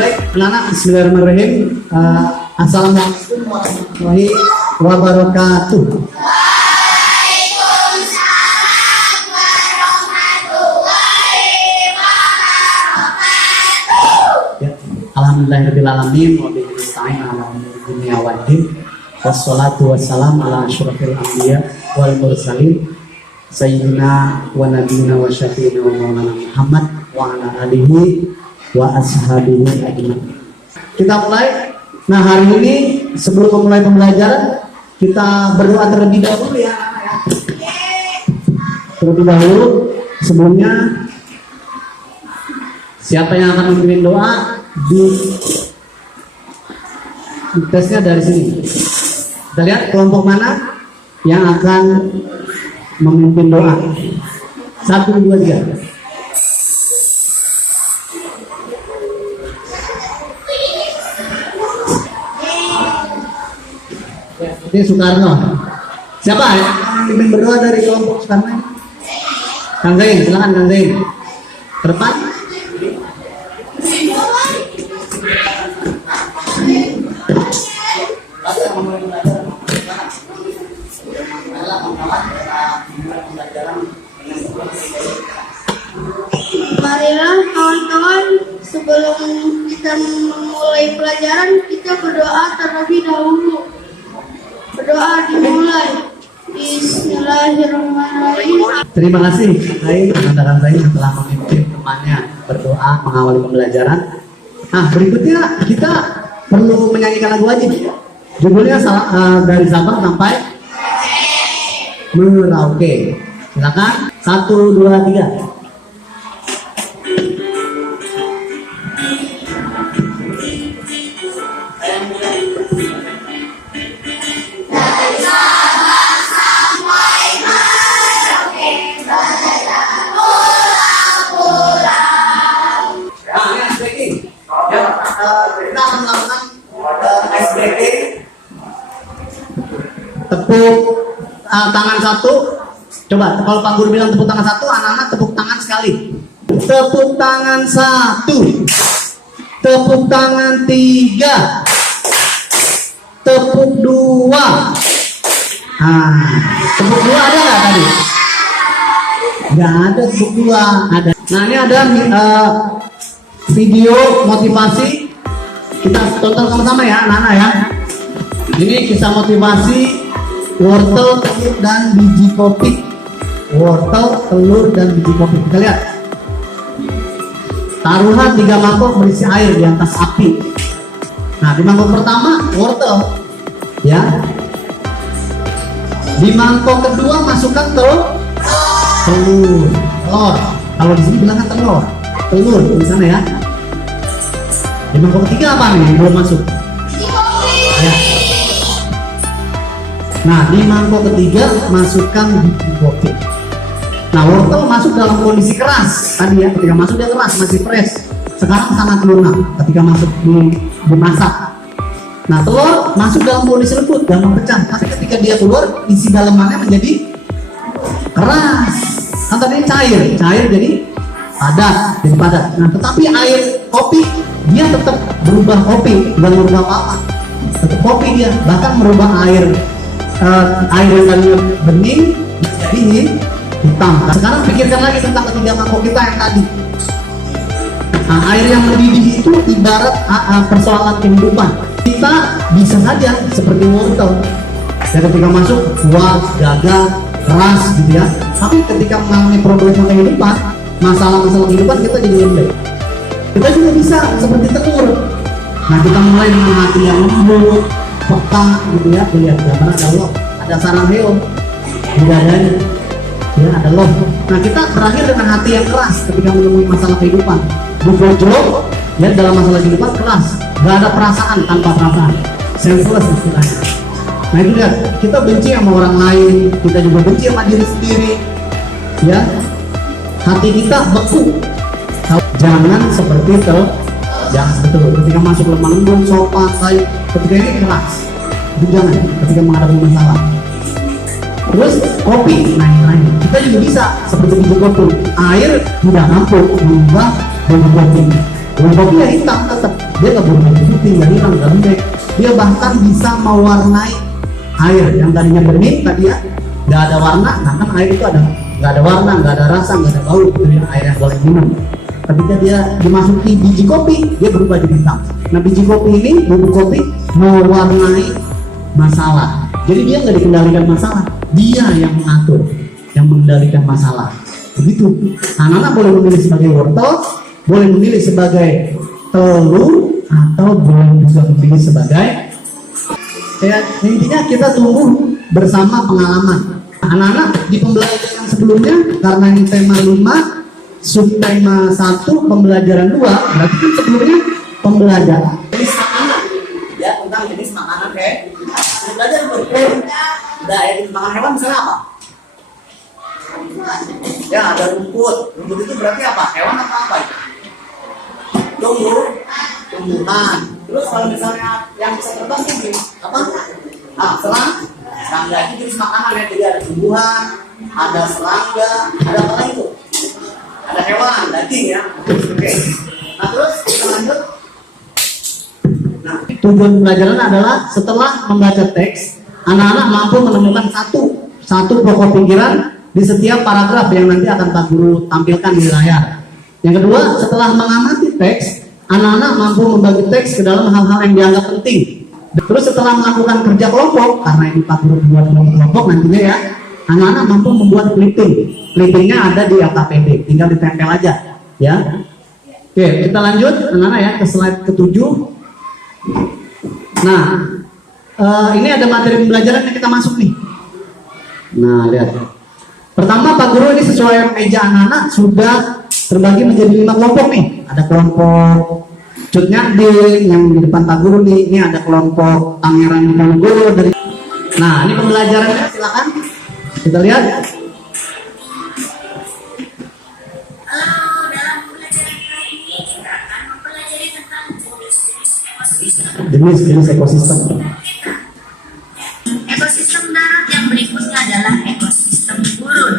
baik, anak-anak, bismillahirrahmanirrahim. Assalamualaikum warahmatullahi wabarakatuh. Ya, alhamdulillahirrahmanirrahim. Wabillahi nasta'in ala umuri dunya waddin. Wassalatu wassalamu ala asyrafil anbiya wal mursalin sayyidina wa nabiyina wa syafi'ina wa maulana Muhammad wa ala alihi wa ashabihi ajma'in. Kita mulai. Nah, hari ini sebelum memulai pembelajaran kita berdoa terlebih dahulu ya. Terlebih dahulu sebelumnya siapa yang akan memimpin doa di tesnya dari sini. Kita lihat kelompok mana yang akan memimpin doa. 1, 2, 3. Ini Soekarno. Siapa yang memimpin berdoa dari kelompok Soekarno? Kang Zain, silakan Kang Zain. Ke depan. Marilah kawan-kawan, sebelum kita memulai pelajaran, kita berdoa terlebih dahulu. Berdoa dimulai. Bismillahirrahmanirrahim. Terima kasih Zain, rekan Zain telah memimpin temannya berdoa mengawali pembelajaran. Nah, berikutnya kita perlu menyanyikan lagu wajib. Judulnya dari Sabang sampai Merauke. Silakan. 1, 2, 3. Kita akan melakukan SBT. Tepuk tangan 1. Coba kalau Pak Guru bilang tepuk tangan 1, anak-anak tepuk tangan sekali. Tepuk tangan 1. Tepuk tangan 3. Tepuk 2. Tepuk 2 ada nggak tadi? Nggak ada tepuk 2. Ada. Nah, ini ada video motivasi. Kita tonton sama-sama ya anak-anak ya. Ini kisah motivasi wortel, telur, dan biji kopi. Wortel, telur, dan biji kopi. Kita lihat. Taruhan 3 mangkok berisi air di atas api. Nah, di mangkok pertama wortel, ya. Di mangkok kedua masukkan telur. Kalau di sini bilangnya telur. Telur di sana ya. Di mangkok ketiga apa nih? Belum masuk. Ya. Nah, di mangkok ketiga masukkan biji kopi. Nah, wortel masuk dalam kondisi keras tadi ya. Ketika masuk dia keras, masih fresh. Sekarang sangat lunak ketika masuk dimasak. Nah, telur masuk dalam kondisi lembut, gampang pecah. Tapi ketika dia keluar, isi dalamannya menjadi keras. Kan tadi cair jadi padat, Nah, tetapi air kopi dia tetap berubah kopi, bukan merubah apa-apa. Tetap kopi dia, bahkan merubah air yang tadinya bening menjadi hitam. Nah, sekarang pikirkan lagi tentang ketiga mangkok kita yang tadi. Nah, air yang mendidih itu ibarat persoalan kehidupan. Kita bisa saja seperti wortel. Dan ketika masuk kuat, gagal, keras gitu ya. Tapi ketika mengalami problem kehidupan, masalah-masalah kehidupan, kita jadi lembek. Kita juga bisa seperti telur. Nah, kita mulai dengan hati yang lembut, peka gitu ya. Lihat gambar ada loh, ada sarang heo, tidak ada ya, ada loh. Nah, kita berakhir dengan hati yang keras ketika menemui masalah kehidupan. Bujolok ya, dalam masalah kehidupan keras, gak ada perasaan, tanpa perasaan, senseless istilahnya. Nah, itu lihat, kita benci sama orang lain, kita juga benci sama diri sendiri ya. Hati kita beku. Jangan seperti itu. Jangan seperti itu. Ketika masuk lemah lembut, sopan, baik. Ketika ini keras. Itu jangan. Ketika menghadapi masalah. Terus kopi. Nah, kita juga bisa seperti biji kopi. Air tidak mampu mengubah biji kopi. Burung kopi ya hitam tetap, dia nggak berubah putih, nggak hilang, nggak lembek. Dia bahkan bisa mewarnai air yang tadinya bening tadi ya, nggak ada warna. Nah kan air itu ada nggak ada warna, nggak ada rasa, nggak ada bau, gitu ya, air yang boleh minum. Ketika dia dimasuki biji kopi, dia berubah jadi hitam. Nah biji kopi ini, bubuk kopi mewarnai masalah. Jadi dia nggak dikendalikan masalah, dia yang mengatur, yang mengendalikan masalah. Begitu. Anak-anak boleh memilih sebagai wortel, boleh memilih sebagai telur, atau boleh juga memilih sebagai ya, intinya kita tumbuh bersama pengalaman. Anak-anak di pembelajaran yang sebelumnya, karena ini tema 5, subtema 1, pembelajaran 2, berarti kan sebelumnya pembelajaran jenis makanan, ya, tentang jenis makanan kayak belajar jenis makanan hewan misalnya apa? Ya, ada rumput. Rumput itu berarti apa? Hewan atau apa itu? Tumbuhan. Terus kalau misalnya yang bisa terbang itu apa? Serangga itu jenis makanan ya. Jadi ada tumbuhan, ada serangga, ada apa lagi itu? Ada hewan, daging ya. Oke. Nah terus kita lanjut. Nah, tujuan pembelajaran adalah setelah membaca teks, anak-anak mampu menemukan satu pokok pikiran di setiap paragraf yang nanti akan Pak Guru tampilkan di layar. Yang kedua, setelah mengamati teks, anak-anak mampu membagi teks ke dalam hal-hal yang dianggap penting. Terus setelah melakukan kerja kelompok, karena ini Pak Guru buat kelompok nantinya ya, anak-anak mampu membuat clipping. Clippingnya ada di LKPD, tinggal ditempel aja ya. Oke, kita lanjut anak-anak ya ke slide ke-7. Nah, ini ada materi pembelajaran yang kita masuk nih. Nah, lihat. Pertama, Pak Guru ini sesuai meja anak-anak sudah terbagi menjadi 5 kelompok nih. Ada kelompok Cut Nyadin yang di depan Pak Guru nih. Ini ada kelompok Pangeran Diponegoro dari. Nah, ini pembelajarannya, silakan kita lihat. Jenis ekosistem. Ekosistem darat yang berikutnya adalah ekosistem gurun.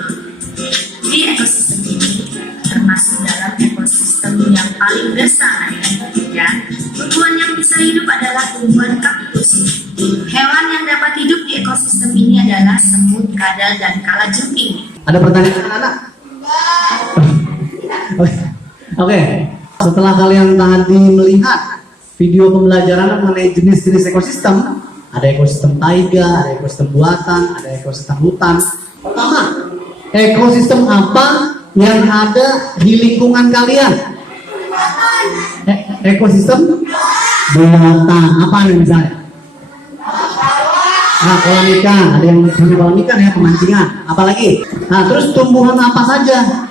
Di ekosistem ini termasuk dalam ekosistem yang paling besar ya. Tumbuhan yang bisa hidup adalah tumbuhan kaktus. Hewan yang dapat hidup di ekosistem ini adalah semut, kadal, dan kalajengking. Ada pertanyaan anak-anak? Oke. Setelah kalian tadi melihat video pembelajaran mengenai jenis-jenis ekosistem, ada ekosistem taiga, ada ekosistem buatan, ada ekosistem hutan. Pertama, ekosistem apa yang ada di lingkungan kalian? Ekosistem buatan. Apa nih misalnya? Nah, kolam ikan, ada yang punya kolam ikan ya, pemancingan. Apalagi? Nah, terus tumbuhan apa saja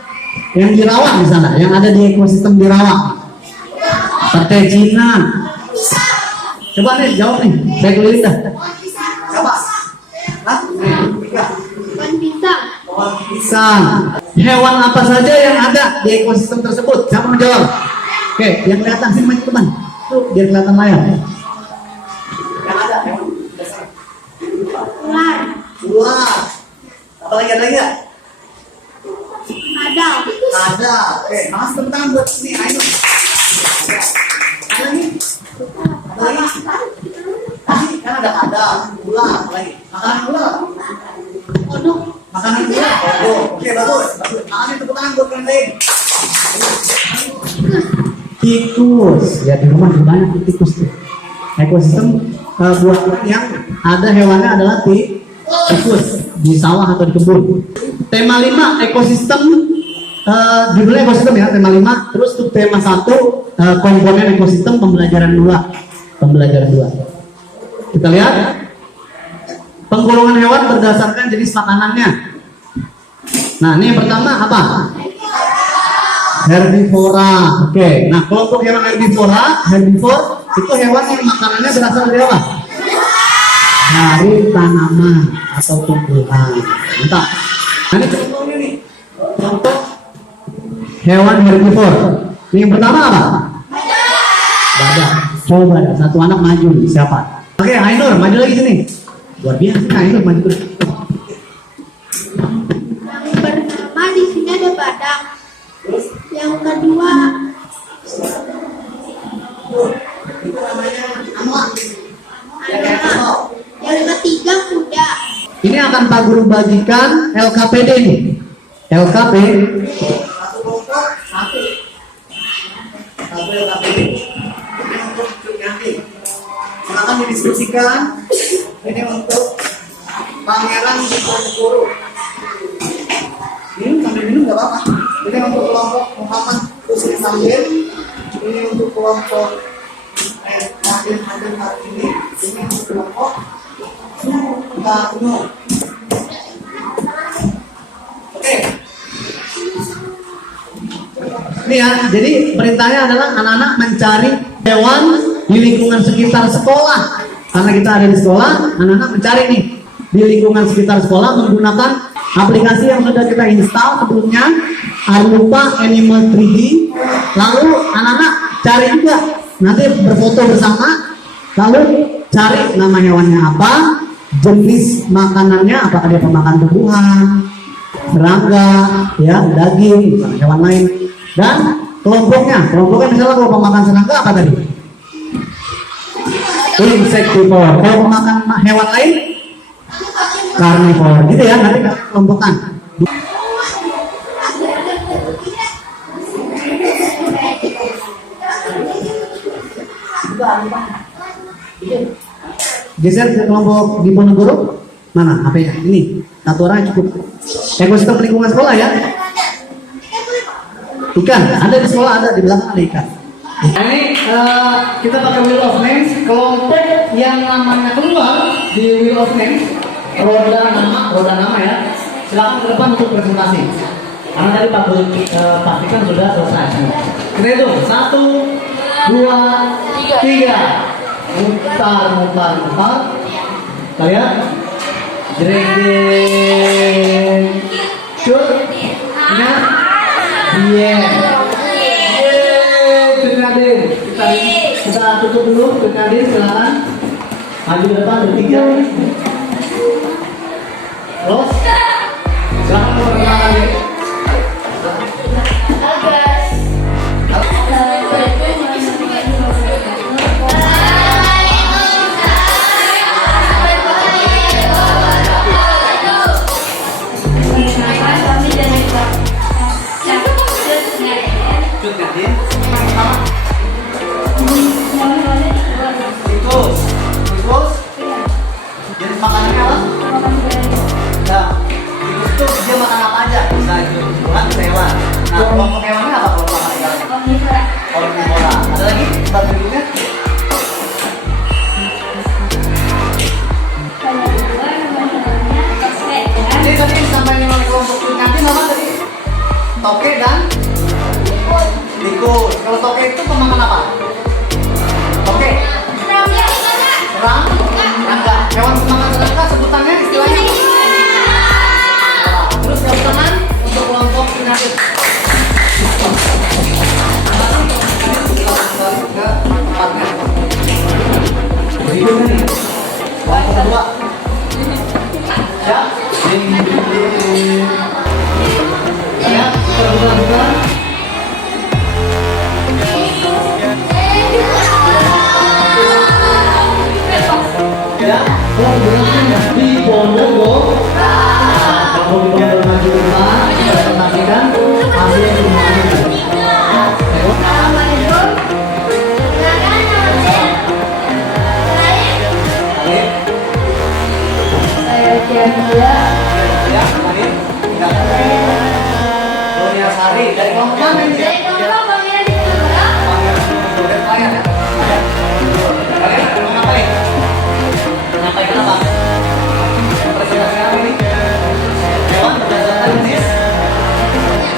yang dirawat misalnya, yang ada di ekosistem dirawat? Petai Cina. Coba nih jawab nih, saya keliling dah. Coba. Ikan bintang. Pisang. Hewan apa saja yang ada di ekosistem tersebut? Siapa mau jawab? Oke, yang kelihatan sini maju teman. Tuh, biar kelihatan layar. Yang ada hewan. Ular. Ular. Apa lagi ada ya? Kadal. Ada. Oke, mas tepuk tangan buat sini. Ayo. Ada nih. Apa lagi? Tadi kan ada kadal, ular, apa lagi? Makanan ular. Kodok. Makanan ular. Oh, oke bagus. Bagus. Makasih tepuk tangan buat kalian lain. Tikus. Ya di rumah juga banyak tikus tuh. Ekosistem buat yang ada hewannya adalah tikus di sawah atau di kebun. Tema 5 ekosistem. Judulnya ekosistem ya, tema 5. Terus tuh tema 1 komponen ekosistem pembelajaran 2. Kita lihat penggolongan hewan berdasarkan jenis makanannya. Nah, ini yang pertama apa? Herbivora. Oke. Nah, kelompok hewan herbivore itu hewan yang makanannya berasal dari apa? Dari tanaman atau tumbuhan. Mantap. Nah, ini contohnya nih. Contoh hewan herbivore. Ini yang pertama apa? Badak. Coba ada satu anak maju nih. Siapa? Oke, Ainur maju lagi sini. Luar biasa, Ainur maju terus. Yang pertama di sini ada badak. Yang kedua akan Pak Guru bagikan LKPD nih. LKP satu kelompok satu LKPD ini untuk Cutnyati. Silakan didiskusikan. Ini untuk Pangeran Diponegoro. Minum sambil minum nggak apa-apa. Ini untuk kelompok Muhammad Husni Sambil. Ini untuk kelompok Hadir hari ini. Ini untuk kelompok Sukarno. Oke. Ini ya, jadi perintahnya adalah anak-anak mencari hewan di lingkungan sekitar sekolah. Karena kita ada di sekolah, anak-anak mencari nih di lingkungan sekitar sekolah menggunakan aplikasi yang sudah kita install sebelumnya, Arupa Animal 3D. Lalu anak-anak cari juga, nanti berfoto bersama, lalu cari nama hewannya apa, jenis makanannya, apakah dia pemakan tumbuhan, serangga, ya daging, misalnya hewan lain, dan kelompoknya misalnya kalau pemakan serangga apa tadi? Insektivore. Kalau pemakan hewan lain, karnivore. Gitu ya, nanti kita kelompokkan. Geser ke kelompok Diponegoro. Mana? Apa ya? Ini. Satu orang cukup. Ekosistem lingkungan sekolah ya. Ikan. Ada di sekolah, ada di belakang ada ikan. Ini kita pakai wheel of names. Kelompok yang namanya keluar di wheel of names, roda nama ya. Silakan ke depan untuk presentasi. Karena tadi Pak Guru pastikan sudah selesai. Kita hitung 1, 2, 3. Mutar. Kalian jreng shoot nya kita tutup dulu. Nadir silakan maju ke depan bertiga. Terus silakan perkenalkan diri. Jenis makanannya apa? Nah, itu dia makan apa aja? Bisa itu tumbuhan, bisa hewan. Nah, kelompok hewannya apa kalau makan ikan? Omnivora. Ada lagi? Tempat berikutnya? Jadi tadi sampai dengan kelompok kantin apa tadi? Toke dan tikus. Kalau toke itu pemakan apa? Toke. Serang. Enggak. Hewan pemakan serangga sebutannya istilahnya. Terus tepuk tangan untuk kelompok penyakit. Berikutnya nih. Kelompok kedua. Ya. Ya. Kedua. Ya, kalau berarti di Ponegoro, kalau di Ponegoro maju depan, kita presentasikan hasil yang dimakan. Ya, mari. Donia Sari dari kelompok mana ini? Kalian mau ngapain? Ngapain apa? Presentasi apa ini? Hewan berdasarkan jenis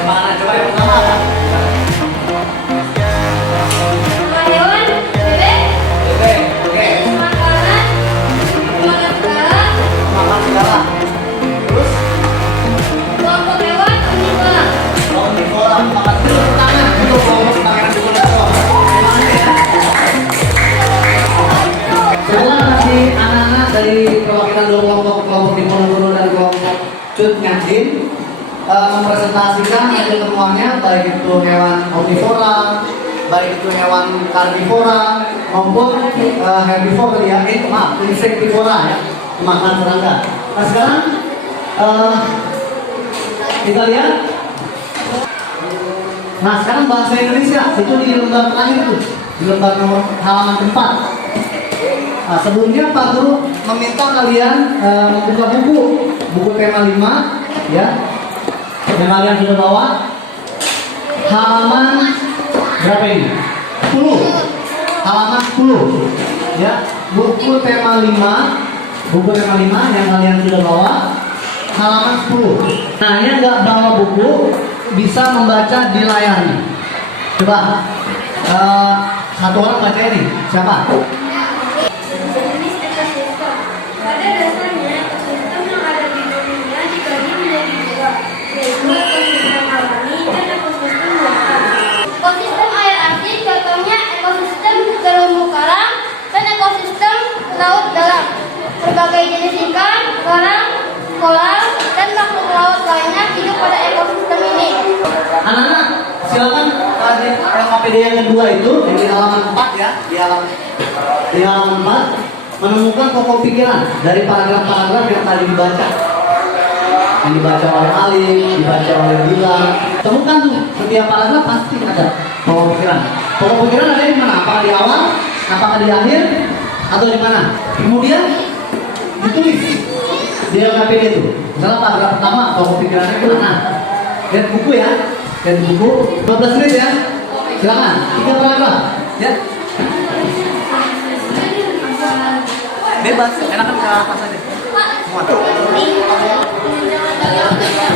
makanan. Coba yang pertama apa? Bebek. Oke. Makan segala. Terus? Omnivora. Makan dulu tangan untuk kelompok pangeran Diponegoro. Setelah nanti anak-anak dari perwakilan dua kelompok Diponegoro dan kelompok Cutnyati mempresentasikan hasil temuannya, baik itu hewan omnivora, baik itu hewan karnivora maupun herbivora ya, insektivora ya, makan serangga. Nah sekarang Eh, kita lihat. Nah, sekarang bahasa Indonesia itu di lembar terakhir tuh, di lembar nomor halaman 4. Nah, sebelumnya Pak Guru meminta kalian membuka buku tema 5, ya, yang kalian sudah bawa. Halaman berapa ini? 10. Halaman 10. Ya, buku tema 5 yang kalian sudah bawa. Halaman 10. Nah, yang nggak bawa buku bisa membaca di layarnya. Coba satu orang baca ini. Siapa? Jenis ekosistem. Pada dasarnya, ekosistem yang ada di dunia dibagi menjadi dua, yaitu ekosistem alami dan ekosistem lokal. Ekosistem air asin contohnya ekosistem terumbu karang dan ekosistem laut dalam. Berbagai jenis ikan, karang, koral, dan makhluk laut lainnya hidup pada ekosistem ini. Anak-anak, silakan LKPD yang kedua itu yang di halaman 4 ya, di halaman 4 menemukan pokok pikiran dari paragraf-paragraf yang tadi dibaca. Yang dibaca oleh Alim, dibaca oleh Gilang. Temukan tuh setiap paragraf pasti ada pokok pikiran. Pokok pikiran ada di mana? Apakah di awal? Apakah di akhir? Atau di mana? Kemudian ditulis di LKPD itu. Misalnya paragraf pertama pokok pikirannya ke mana? Lihat buku ya. Lihat buku 12 menit ya. Silakan 3 paragraf ya. Bebas, enakan ke apa saja. Semua.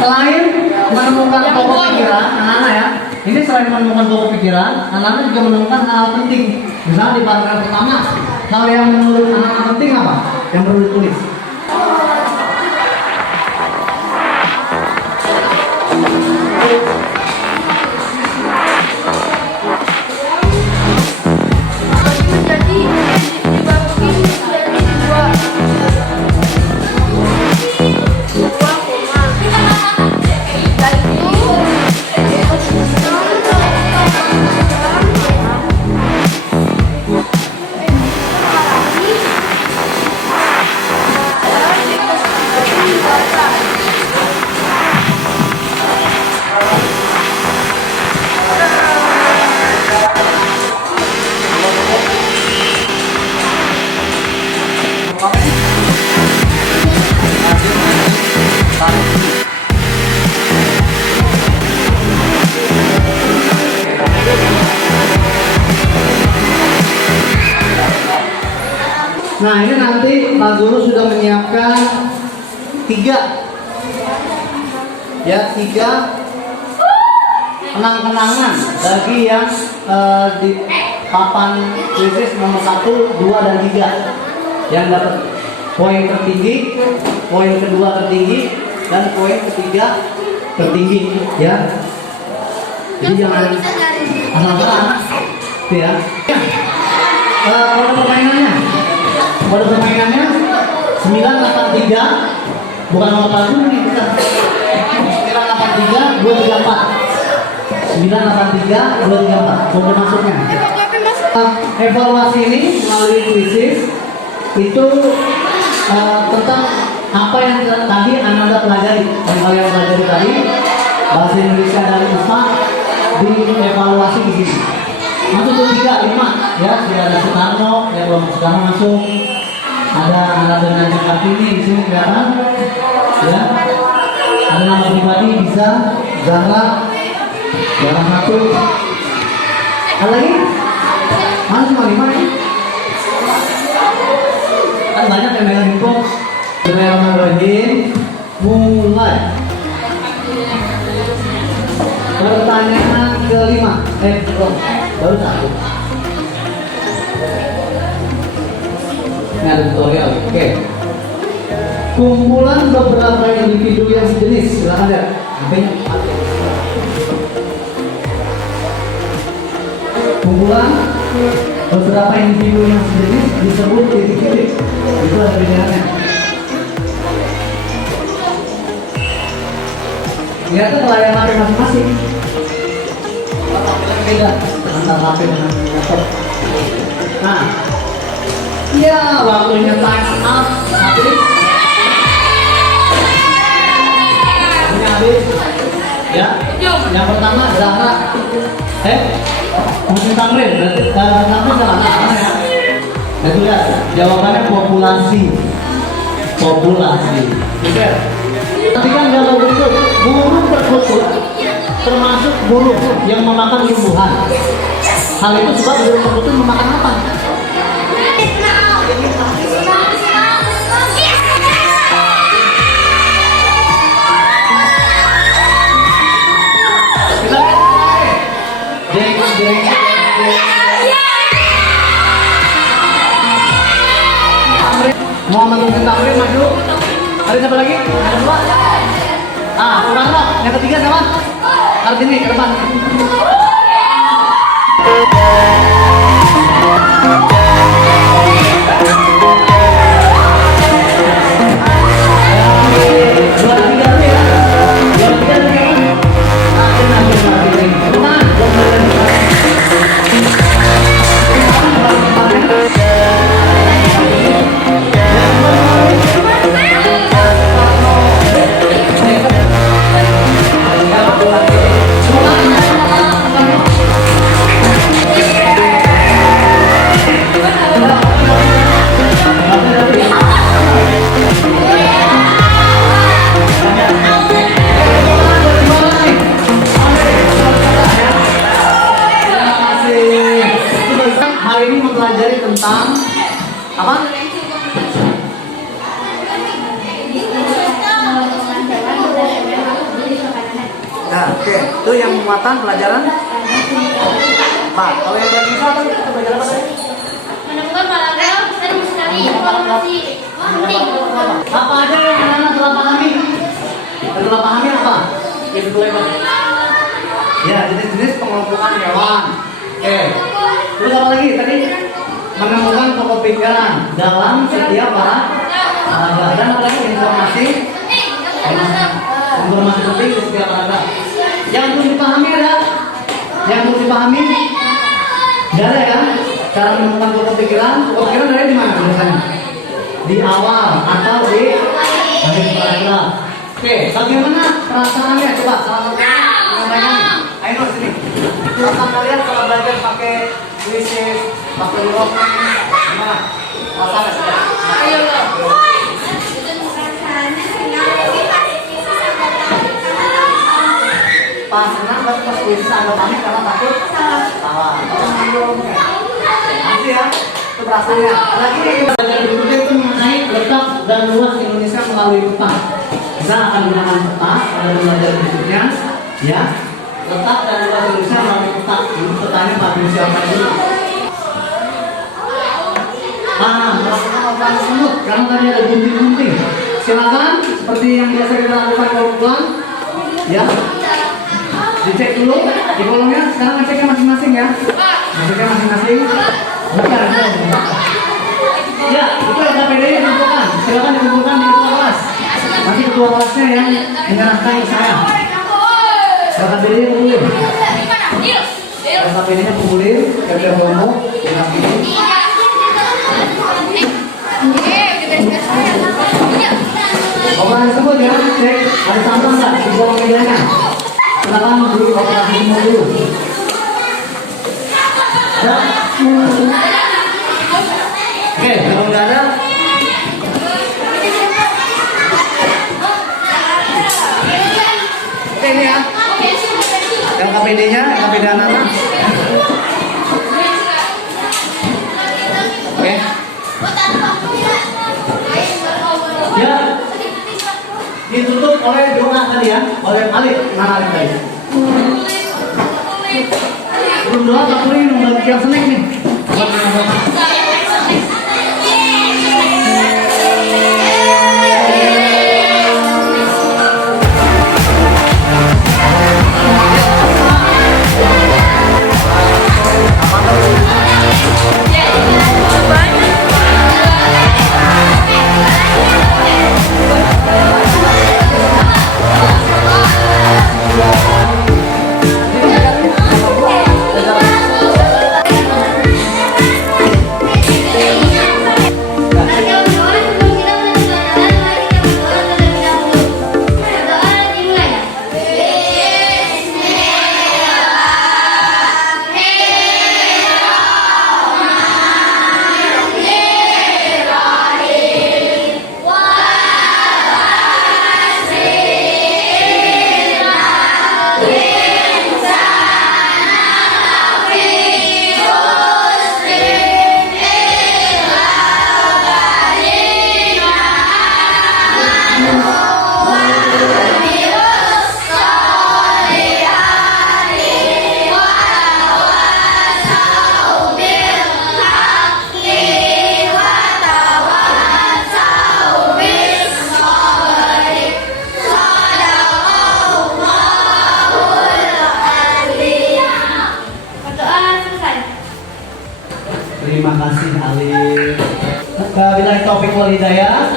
Selain menemukan pokok pikiran, anak-anak ya. Ini selain menemukan pokok pikiran, anak-anak juga menemukan hal penting. Misalnya di paragraf pertama, hal yang menurut anak-anak penting apa? Yang perlu ditulis. Nah, ini nanti Pak Guru sudah menyiapkan 3 kenang-kenangan bagi yang di papan krisis nomor 1, 2, dan 3 yang dapat poin tertinggi, poin kedua tertinggi, dan poin ketiga tertinggi ya. Jadi jangan asal-asalan ya. Kode permainannya 983, bukan nomor panggung nih, kita 983 234 983 234 kode masuknya. Evaluasi ini melalui krisis itu tentang apa yang tadi Anda pelajari, yang kalian pelajari tadi, bahasa Indonesia dari IPA dievaluasi di sini. Masuk ke 3, 5 ya, sudah ada Soekarno, yang belum Soekarno masuk. Ada anak dengan Kartini di sini kelihatan, ya. Ada nama pribadi bisa Zahra 1. Ada lagi? Mana cuma 5 nih? Kan banyak yang megang info. Bismillahirrahmanirrahim. Mulai. Pertanyaan kelima. Baru 1. Ini ada tutorial. Oke. Kumpulan beberapa individu yang sejenis. Silahkan lihat. Kumpulan beberapa individu yang sejenis disebut titik-titik. Itu ada bedanya. Lihat ke layar HP masing-masing. Beda antara HP dengan laptop. Nah, ya waktunya time up. Tapi habis. Ya. Yang pertama Zahra. Mungkin Tamrin. Tamrin salah ya. Jadi ya, jawabannya populasi. Populasi. Oke. Perhatikan gambar berikut. Burung perkutut termasuk burung yang memakan tumbuhan. Hal itu sebab burung perkutut memakan apa? Muhammad Hussein Tamrin maju. Ada siapa lagi? Ada dua. Soekarno. Yang ketiga siapa? Kartini ke depan. Hari ini mempelajari tentang apa? Nah, oke. Itu yang muatan pelajaran. Pak, kalau yang bagian apa? Kita belajar apa tadi? Menemukan paragraf dan mencari informasi penting. Apa aja yang anak-anak telah pahami? Telah pahami apa? Itu boleh Pak. Ya, jenis-jenis pengelompokan hewan. Oke. Terus apa lagi? Tadi menemukan pokok pikiran dalam setiap paragraf. Dan apa lagi? Informasi penting di setiap paragraf. Yang belum dipahami ada? Yang belum dipahami? Tidak ada kan? Cara menemukan pokok pikiran dari di mana biasanya? Di awal atau di akhir paragraf. Oke, bagaimana perasaannya? Coba salah satu menyampaikan. Ayo sini. Perasaan kalian kalau belajar pakai puisi, pakai huruf, gimana? Perasaannya? Ayo lo. Pas senang pas puisi anda panik karena takut salah. Nanti ya, itu perasaannya. Lagi belajar berikutnya itu mengenai letak dan luas Indonesia melalui peta. Kita akan menggunakan peta pada belajar berikutnya, ya. Letak dan luas Indonesia melalui peta. Ini petanya Pak Bin siapa dulu? Melakukan operasi semut karena tadi ada gunting-gunting. Silakan seperti yang biasa kita lakukan kalau pulang, ya. Dicek dulu di kolomnya. Sekarang ngeceknya masing-masing ya. Ngeceknya masing-masing. Bukan. Ya, itu LKPD-nya dikumpulkan. Silakan dikumpulkan di ketua kelas. Nanti ketua kelasnya yang menyerahkan ke saya. LKPD-nya kumpulin. LKPD-nya kumpulin. Kerja kelompok. Operasi tersebut ya, cek ada sampah nggak di kolom mejanya. Silakan beri operasi semua dulu. Ada? Oke, kalau nggak ada, oke ini ya. LKPD-nya, LKPD anak-anak. Oke. Ya, ditutup oleh doa tadi ya, oleh Alif, mana Alif tadi? Belum doa, tak boleh membagi yang snack nih. Terima kasih Alif. Wabillahi taufiq wal hidayah.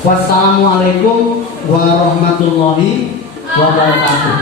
Wassalamualaikum warahmatullahi wabarakatuh.